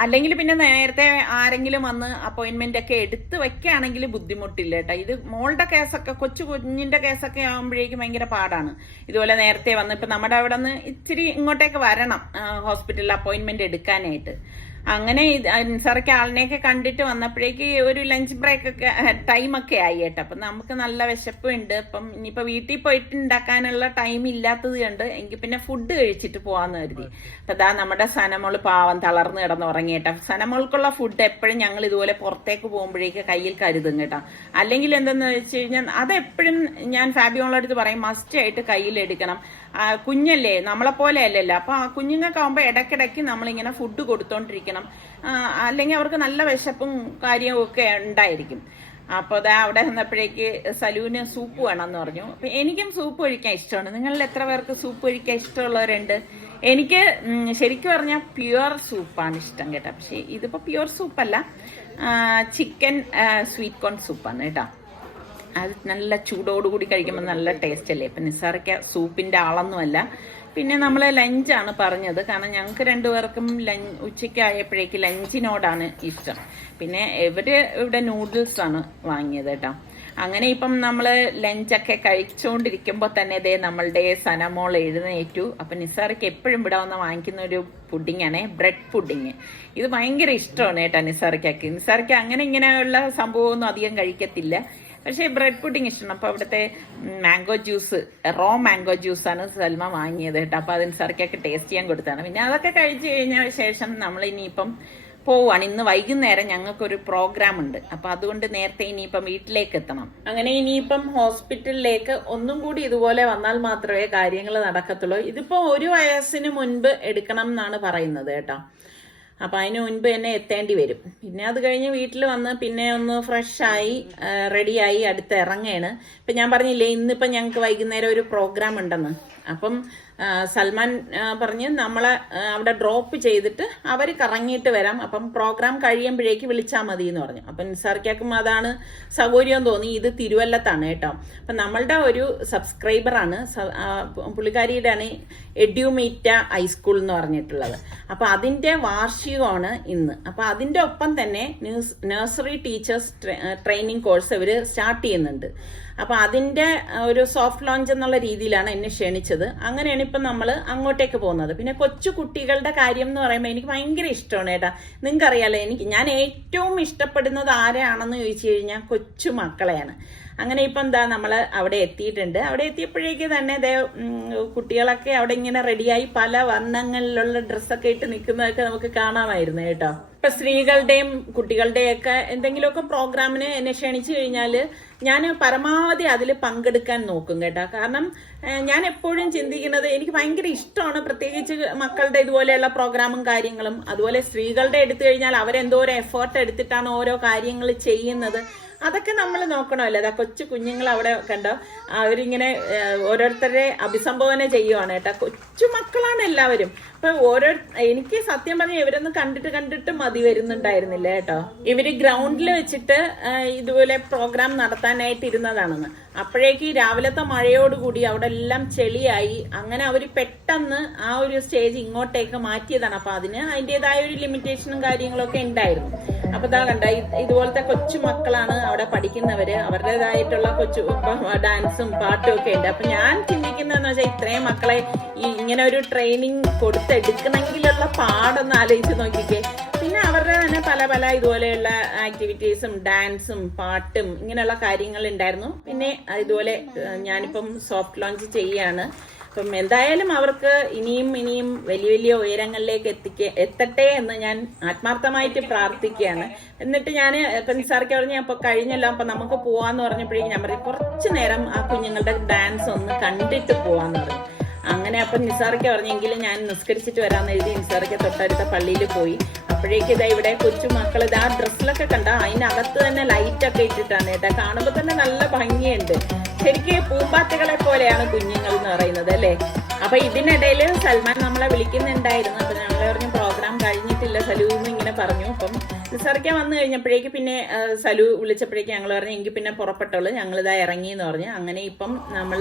അല്ലെങ്കിൽ പിന്നെ നേരത്തെ ആരെങ്കിലും വന്ന് അപ്പോയിന്റ്മെന്റ് ഒക്കെ എടുത്ത് വെക്കുകയാണെങ്കിൽ ബുദ്ധിമുട്ടില്ല കേട്ടോ. ഇത് മോളുടെ കേസൊക്കെ, കുഞ്ഞിന്റെ കേസൊക്കെ ആകുമ്പോഴേക്കും ഭയങ്കര പാടാണ്. ഇതുപോലെ നേരത്തെ വന്ന് ഇപ്പൊ നമ്മുടെ അവിടെ നിന്ന് ഇച്ചിരി ഇങ്ങോട്ടേക്ക് വരണം ഹോസ്പിറ്റലിൽ അപ്പോയിന്റ്മെന്റ് എടുക്കാനായിട്ട്. അങ്ങനെ നിസാർക്ക് ആളിനെയൊക്കെ കണ്ടിട്ട് വന്നപ്പോഴേക്ക് ഒരു ലഞ്ച് ബ്രേക്ക് ഒക്കെ ടൈമൊക്കെ ആയി കേട്ടോ. അപ്പം നമുക്ക് നല്ല വിശപ്പുണ്ട്. അപ്പം ഇനിയിപ്പോൾ വീട്ടിൽ പോയിട്ട് ഉണ്ടാക്കാനുള്ള ടൈം ഇല്ലാത്തത് കൊണ്ട് എങ്കിൽ പിന്നെ ഫുഡ് കഴിച്ചിട്ട് പോവാന്ന് കരുതി. അപ്പം അതാ നമ്മുടെ സനമോള് പാവം തളർന്ന് കിടന്ന് ഉറങ്ങി കേട്ടോ. സനമോൾക്കുള്ള ഫുഡ് എപ്പോഴും ഞങ്ങൾ ഇതുപോലെ പുറത്തേക്ക് പോകുമ്പോഴേക്ക് കയ്യിൽ കരുതും കേട്ടോ. അല്ലെങ്കിൽ എന്തെന്ന് വെച്ച് കഴിഞ്ഞാൽ അതെപ്പോഴും ഞാൻ ഫാബിയോളുടെ അടുത്ത് പറയും മസ്റ്റ് ആയിട്ട് കയ്യിലെടുക്കണം. കുഞ്ഞല്ലേ, നമ്മളെ പോലെ അല്ലല്ലോ. അപ്പൊ ആ കുഞ്ഞുങ്ങൾക്കാവുമ്പോ ഇടയ്ക്കിടയ്ക്ക് നമ്മളിങ്ങനെ ഫുഡ് കൊടുത്തോണ്ടിരിക്കണം, അല്ലെങ്കിൽ അവർക്ക് നല്ല വിശപ്പും കാര്യവും ഒക്കെ ഉണ്ടായിരിക്കും. അപ്പൊ അതാ അവിടെ നിന്നപ്പോഴേക്ക് സലൂന് സൂപ്പ് വേണമെന്ന് പറഞ്ഞു. അപ്പൊ എനിക്കും സൂപ്പ് കഴിക്കാൻ ഇഷ്ടമാണ്. നിങ്ങളിൽ എത്ര പേർക്ക് സൂപ്പ് കഴിക്കാൻ ഇഷ്ടമുള്ളവരുണ്ട്? എനിക്ക് ശരിക്കും പറഞ്ഞാൽ പ്യുവർ സൂപ്പാണ് ഇഷ്ടം കേട്ടോ. പക്ഷെ ഇതിപ്പോ പ്യുവർ സൂപ്പല്ല, ചിക്കൻ സ്വീറ്റ് കോൺ സൂപ്പാണ് കേട്ടോ. അത് നല്ല ചൂടോടുകൂടി കഴിക്കുമ്പോൾ നല്ല ടേസ്റ്റ് അല്ലേ. ഇപ്പം നിസാർക്ക് സൂപ്പിൻ്റെ ആളൊന്നുമല്ല. പിന്നെ നമ്മൾ ലഞ്ചാണ് പറഞ്ഞത്, കാരണം ഞങ്ങൾക്ക് രണ്ടുപേർക്കും ഉച്ചയ്ക്കായപ്പോഴേക്ക് ലഞ്ചിനോടാണ് ഇഷ്ടം. പിന്നെ ഇവിടെ നൂഡിൽസാണ് വാങ്ങിയത് കേട്ടോ. അങ്ങനെ ഇപ്പം നമ്മൾ ലഞ്ചൊക്കെ കഴിച്ചുകൊണ്ടിരിക്കുമ്പോൾ തന്നെ ഇതേ നമ്മളുടെ സനമോൾ എഴുന്നേറ്റു. അപ്പം നിസാർക്ക് എപ്പോഴും ഇവിടെ വന്ന് വാങ്ങിക്കുന്ന ഒരു പുഡിങ്ങാണ്, ബ്രെഡ് പുഡിങ്. ഇത് ഭയങ്കര ഇഷ്ടമാണ് കേട്ടോ നിസാർക്കൊക്കെ. നിസാർക്ക് അങ്ങനെ ഇങ്ങനെയുള്ള സംഭവമൊന്നും അധികം കഴിക്കത്തില്ല, പക്ഷേ ബ്രെഡ് പുഡിങ് ഇഷ്ടമാണ്. അപ്പോൾ അവിടുത്തെ മാംഗോ ജ്യൂസ്, റോ മാംഗോ ജ്യൂസാണ് സൽമ വാങ്ങിയത് കേട്ടോ. അപ്പോൾ അതിന് സർക്കൊക്കെ ടേസ്റ്റ് ചെയ്യാൻ കൊടുത്താണ്. പിന്നെ അതൊക്കെ കഴിച്ചു കഴിഞ്ഞ ശേഷം നമ്മൾ ഇനിയിപ്പം പോവാണ്. ഇന്ന് വൈകുന്നേരം ഞങ്ങൾക്കൊരു പ്രോഗ്രാം ഉണ്ട്. അപ്പം അതുകൊണ്ട് നേരത്തെ ഇനിയിപ്പം വീട്ടിലേക്ക് എത്തണം. അങ്ങനെ ഇനിയിപ്പം ഹോസ്പിറ്റലിലേക്ക് ഒന്നും കൂടി ഇതുപോലെ വന്നാൽ മാത്രമേ കാര്യങ്ങൾ നടക്കത്തുള്ളൂ. ഇതിപ്പോൾ 1 വയസ്സിന് മുൻപ് എടുക്കണം എന്നാണ് പറയുന്നത് കേട്ടോ. അപ്പം അതിന് മുൻപ് തന്നെ എത്തേണ്ടി വരും. പിന്നെ അത് കഴിഞ്ഞ് വീട്ടിൽ വന്ന് പിന്നെ ഒന്ന് ഫ്രഷായി റെഡിയായി അടുത്ത് ഇറങ്ങുകയാണ്. ഇപ്പം ഞാൻ പറഞ്ഞില്ലേ ഇന്നിപ്പം ഞങ്ങൾക്ക് വൈകുന്നേരം ഒരു പ്രോഗ്രാം ഉണ്ടെന്ന്. അപ്പം സൽമാൻ പറഞ്ഞ് നമ്മളെ അവിടെ ഡ്രോപ്പ് ചെയ്തിട്ട് അവർ കറങ്ങിയിട്ട് വരാം, അപ്പം പ്രോഗ്രാം കഴിയുമ്പോഴേക്ക് വിളിച്ചാൽ മതി എന്ന് പറഞ്ഞു. അപ്പം നിസാർക്കും അതാണ് സൗകര്യം തോന്നി. ഇത് തിരുവല്ലത്താണ് കേട്ടോ. അപ്പം നമ്മളുടെ ഒരു സബ്സ്ക്രൈബറാണ്, പുള്ളിക്കാരിയുടെയാണ് എഡ്യൂമീറ്റ ഹൈസ്കൂൾ എന്ന് പറഞ്ഞിട്ടുള്ളത്. അപ്പം അതിൻ്റെ വാർഷികമാണ് ഇന്ന്. അപ്പം അതിൻ്റെ ഒപ്പം തന്നെ നഴ്സറി ടീച്ചേഴ്സ് ട്രെയിനിങ് കോഴ്സ് ഇവർ സ്റ്റാർട്ട് ചെയ്യുന്നുണ്ട്. അപ്പൊ അതിന്റെ ഒരു സോഫ്റ്റ് ലോഞ്ച് എന്നുള്ള രീതിയിലാണ് എന്നെ ക്ഷണിച്ചത്. അങ്ങനെയാണ് ഇപ്പൊ നമ്മൾ അങ്ങോട്ടേക്ക് പോകുന്നത്. പിന്നെ കൊച്ചു കുട്ടികളുടെ കാര്യം എന്ന് പറയുമ്പോൾ എനിക്ക് ഭയങ്കര ഇഷ്ടമാണ് കേട്ടാ. നിങ്ങൾക്കറിയാലോ, ഞാൻ ഏറ്റവും ഇഷ്ടപ്പെടുന്നത് ആരെയാണെന്ന് ചോദിച്ചു കഴിഞ്ഞാൽ കൊച്ചു മക്കളെയാണ്. അങ്ങനെ ഇപ്പൊ എന്താ നമ്മൾ അവിടെ എത്തിയിട്ടുണ്ട്. അവിടെ എത്തിയപ്പോഴേക്ക് തന്നെ കുട്ടികളൊക്കെ അവിടെ ഇങ്ങനെ റെഡിയായി പല വർണ്ണങ്ങളിലുള്ള ഡ്രസ്സൊക്കെ ഇട്ട് നിൽക്കുന്നതൊക്കെ നമുക്ക് കാണാമായിരുന്നു കേട്ടോ. ഇപ്പൊ സ്ത്രീകളുടെയും കുട്ടികളുടെയും ഒക്കെ എന്തെങ്കിലുമൊക്കെ പ്രോഗ്രാമിന് എന്നെ ക്ഷണിച്ചു കഴിഞ്ഞാല് ഞാൻ പരമാവധി അതിൽ പങ്കെടുക്കാൻ നോക്കും കേട്ടോ. കാരണം ഞാൻ എപ്പോഴും ചിന്തിക്കുന്നത് എനിക്ക് ഭയങ്കര ഇഷ്ടമാണ്, പ്രത്യേകിച്ച് മക്കളുടെ ഇതുപോലെയുള്ള പ്രോഗ്രാമും കാര്യങ്ങളും. അതുപോലെ സ്ത്രീകളുടെ എടുത്തു കഴിഞ്ഞാൽ അവരെന്തോരം എഫേർട്ട് എടുത്തിട്ടാണ് ഓരോ കാര്യങ്ങൾ ചെയ്യുന്നത്. അതൊക്കെ നമ്മൾ നോക്കണമല്ലോ. അതാ കൊച്ചു കുഞ്ഞുങ്ങൾ അവിടെ കണ്ടോ, അവരിങ്ങനെ ഓരോരുത്തരെ അഭിസംബോധന ചെയ്യുവാണ് കേട്ടോ. കൊച്ചു മക്കളാണ് എല്ലാവരും. അപ്പൊ എനിക്ക് സത്യം പറഞ്ഞാൽ ഇവരൊന്നും കണ്ടിട്ട് മതി വരുന്നുണ്ടായിരുന്നില്ല കേട്ടോ. ഇവര് ഗ്രൗണ്ടിൽ വെച്ചിട്ട് ഇതുപോലെ പ്രോഗ്രാം നടത്താനായിട്ട് ഇരുന്നതാണെന്ന്. അപ്പോഴേക്ക് രാവിലത്തെ മഴയോടുകൂടി അവിടെ എല്ലാം ചെളിയായി. അങ്ങനെ അവര് പെട്ടെന്ന് ആ ഒരു സ്റ്റേജ് ഇങ്ങോട്ടേക്ക് മാറ്റിയതാണ്. അപ്പൊ അതിൻ്റെതായ ഒരു ലിമിറ്റേഷനും കാര്യങ്ങളൊക്കെ ഉണ്ടായിരുന്നു. അപ്പൊ ഇതാ കണ്ട, ഇതുപോലത്തെ കൊച്ചു മക്കളാണ് അവിടെ പഠിക്കുന്നവര്. അവരുടേതായിട്ടുള്ള കൊച്ചു ഡാൻസും പാട്ടും ഒക്കെ ഉണ്ട്. അപ്പൊ ഞാൻ ചിന്തിക്കുന്നതെന്ന് വെച്ചാൽ ഇത്രയും മക്കളെ ഈ ഇങ്ങനെ ഒരു ട്രെയിനിങ് കൊടുത്തെടുക്കണമെങ്കിലുള്ള പാടൊന്ന് ആലോചിച്ച് നോക്കിക്കേ. പിന്നെ അവരുടെ തന്നെ പല പല ഇതുപോലെയുള്ള ആക്ടിവിറ്റീസും ഡാൻസും പാട്ടും ഇങ്ങനെയുള്ള കാര്യങ്ങൾ ഉണ്ടായിരുന്നു. പിന്നെ ഇതുപോലെ ഞാനിപ്പം സോഫ്റ്റ് ലോഞ്ച് ചെയ്യാണ്. അപ്പം എന്തായാലും അവർക്ക് ഇനിയും ഇനിയും വലിയ വലിയ ഉയരങ്ങളിലേക്ക് എത്തട്ടെ എന്ന് ഞാൻ ആത്മാർത്ഥമായിട്ട് പ്രാർത്ഥിക്കുകയാണ്. എന്നിട്ട് ഞാൻ ഇപ്പൊ നിസാർക്ക് പറഞ്ഞ അപ്പൊ കഴിഞ്ഞല്ലോ, അപ്പൊ നമുക്ക് പോവാന്ന് പറഞ്ഞപ്പോഴേക്കും ഞാൻ പറഞ്ഞു കുറച്ചു നേരം ആ കുഞ്ഞുങ്ങളുടെ ഡാൻസ് ഒന്ന് കണ്ടിട്ട് പോവാന്ന് പറഞ്ഞു. അങ്ങനെ അപ്പം നിസാർക്ക് പറഞ്ഞെങ്കിലും ഞാൻ നിസ്കരിച്ചിട്ട് വരാമെന്ന് എഴുതി നിസാർക്ക് തൊട്ടടുത്ത പള്ളിയിൽ പോയി. അപ്പോഴേക്ക് ഇതാ ഇവിടെ കൊച്ചു മക്കൾ ഇതാ ഡ്രസ്സിലൊക്കെ കണ്ട അതിനകത്ത് തന്നെ ലൈറ്റൊക്കെ ഇട്ടിട്ടാണ് കേട്ടോ. കാണുമ്പോൾ തന്നെ നല്ല ഭംഗിയുണ്ട്. ശരിക്കും പൂമ്പാറ്റകളെ പോലെയാണ് കുഞ്ഞുങ്ങൾ എന്ന് പറയുന്നത് അല്ലേ. അപ്പൊ ഇതിനിടയിൽ സൽമാൻ നമ്മളെ വിളിക്കുന്നുണ്ടായിരുന്നു. അപ്പൊ ഞങ്ങൾ പറഞ്ഞു പ്രോഗ്രാം കഴിഞ്ഞിട്ടില്ല സലു എന്ന് ഇങ്ങനെ പറഞ്ഞു. അപ്പം നിസാർക്ക് വന്നു കഴിഞ്ഞപ്പോഴേക്ക് പിന്നെ സലു വിളിച്ചപ്പോഴേക്ക് ഞങ്ങൾ പറഞ്ഞു എങ്കിൽ പിന്നെ പുറപ്പെട്ടോളൂ, ഞങ്ങളിതാ ഇറങ്ങി എന്ന് പറഞ്ഞു. അങ്ങനെ ഇപ്പം നമ്മൾ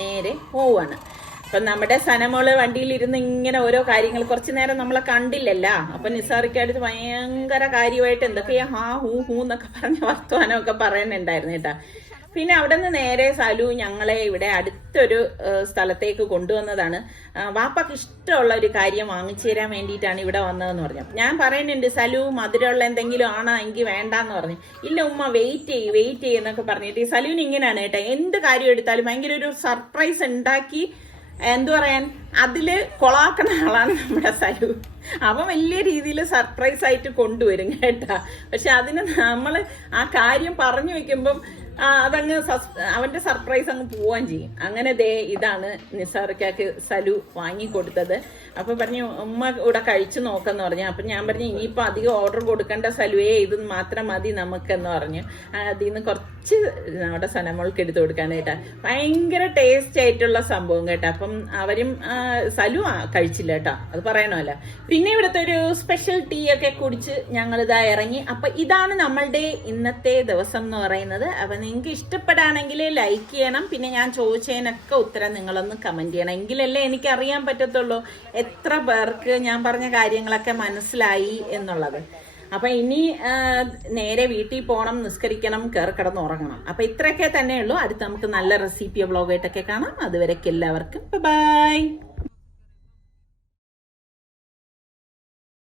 നേരെ പോവാണ്. അപ്പൊ നമ്മുടെ സനമോള് വണ്ടിയിലിരുന്ന് ഇങ്ങനെ ഓരോ കാര്യങ്ങൾ കുറച്ചു നേരം നമ്മളെ കണ്ടില്ലല്ലോ. അപ്പൊ നിസാറിക്ക് അടുത്ത് ഭയങ്കര കാര്യമായിട്ട് എന്തൊക്കെയാ ഹാ ഹൂ ഹൂ എന്നൊക്കെ പറഞ്ഞ വർത്തമാനമൊക്കെ പറയുന്നുണ്ടായിരുന്നു കേട്ടാ. പിന്നെ അവിടെ നിന്ന് നേരെ സലു ഞങ്ങളെ ഇവിടെ അടുത്തൊരു സ്ഥലത്തേക്ക് കൊണ്ടുവന്നതാണ്. വാപ്പക്ക് ഇഷ്ടമുള്ള ഒരു കാര്യം വാങ്ങിച്ചു തരാൻ വേണ്ടിയിട്ടാണ് ഇവിടെ വന്നതെന്ന് പറഞ്ഞു. ഞാൻ പറയുന്നുണ്ട് സലു മധുരമുള്ള എന്തെങ്കിലും ആണോ എങ്കിൽ വേണ്ടാന്ന് പറഞ്ഞു. ഇല്ല ഉമ്മ വെയിറ്റ് ചെയ്യ് എന്നൊക്കെ പറഞ്ഞിട്ട് ഈ സലുവിന് ഇങ്ങനെയാണ് കേട്ടോ. എന്ത് കാര്യം എടുത്താലും ഭയങ്കര ഒരു സർപ്രൈസ് ഉണ്ടാക്കി എന്തു പറയാൻ അതില് കൊളാക്കണ ആളാണ് നമ്മുടെ സലു. അവൻ വലിയ രീതിയിൽ സർപ്രൈസ് ആയിട്ട് കൊണ്ടുവരും കേട്ടാ. പക്ഷെ അതിന് നമ്മള് ആ കാര്യം പറഞ്ഞു വെക്കുമ്പം അതങ്ങ് അവന്റെ സർപ്രൈസ് അങ്ങ് പോവാൻ ചെയ്യും. അങ്ങനെ ദേ ഇതാണ് നിസാർക്കാക്ക് സലു വാങ്ങിക്കൊടുത്തത്. അപ്പൊ പറഞ്ഞു ഉമ്മ ഇവിടെ കഴിച്ചു നോക്കെന്ന് പറഞ്ഞു. അപ്പൊ ഞാൻ പറഞ്ഞു ഇനിയിപ്പോ അധികം ഓർഡർ കൊടുക്കേണ്ട സലുവേ, ഇത് മാത്രം മതി നമുക്കെന്ന് പറഞ്ഞു. അതിൽ നിന്ന് കുറച്ച് നമ്മുടെ സനമോൾക്ക് എടുത്തു കൊടുക്കാൻ കേട്ടാ. ഭയങ്കര ടേസ്റ്റ് ആയിട്ടുള്ള സംഭവം കേട്ടാ. അപ്പം അവരും സലു കഴിച്ചില്ല കേട്ടോ, അത് പറയണമല്ലോ. പിന്നെ ഇവിടുത്തെ ഒരു സ്പെഷ്യൽ ടീ ഒക്കെ കുടിച്ച് ഞങ്ങൾ ഇതാ ഇറങ്ങി. അപ്പൊ ഇതാണ് നമ്മളുടെ ഇന്നത്തെ ദിവസം എന്ന് പറയുന്നത്. അപ്പൊ നിങ്ങൾക്ക് ഇഷ്ടപ്പെടുകയാണെങ്കിൽ ലൈക്ക് ചെയ്യണം. പിന്നെ ഞാൻ ചോദിച്ചതിനൊക്കെ ഉത്തരം നിങ്ങളൊന്ന് കമന്റ് ചെയ്യണം. എങ്കിലല്ലേ എനിക്ക് അറിയാൻ പറ്റത്തുള്ളൂ എത്ര പേർക്ക് ഞാൻ പറഞ്ഞ കാര്യങ്ങളൊക്കെ മനസ്സിലായി എന്നുള്ളത്. അപ്പൊ ഇനി നേരെ വീട്ടിൽ പോകണം, നിസ്കരിക്കണം, കയറി കിടന്ന് ഉറങ്ങണം. അപ്പൊ ഇത്രയൊക്കെ തന്നെയുള്ളൂ. അടുത്ത് നമുക്ക് നല്ല റെസിപ്പി വ്ളോഗായിട്ടൊക്കെ കാണാം. അതുവരെയൊക്കെ എല്ലാവർക്കും ബൈ.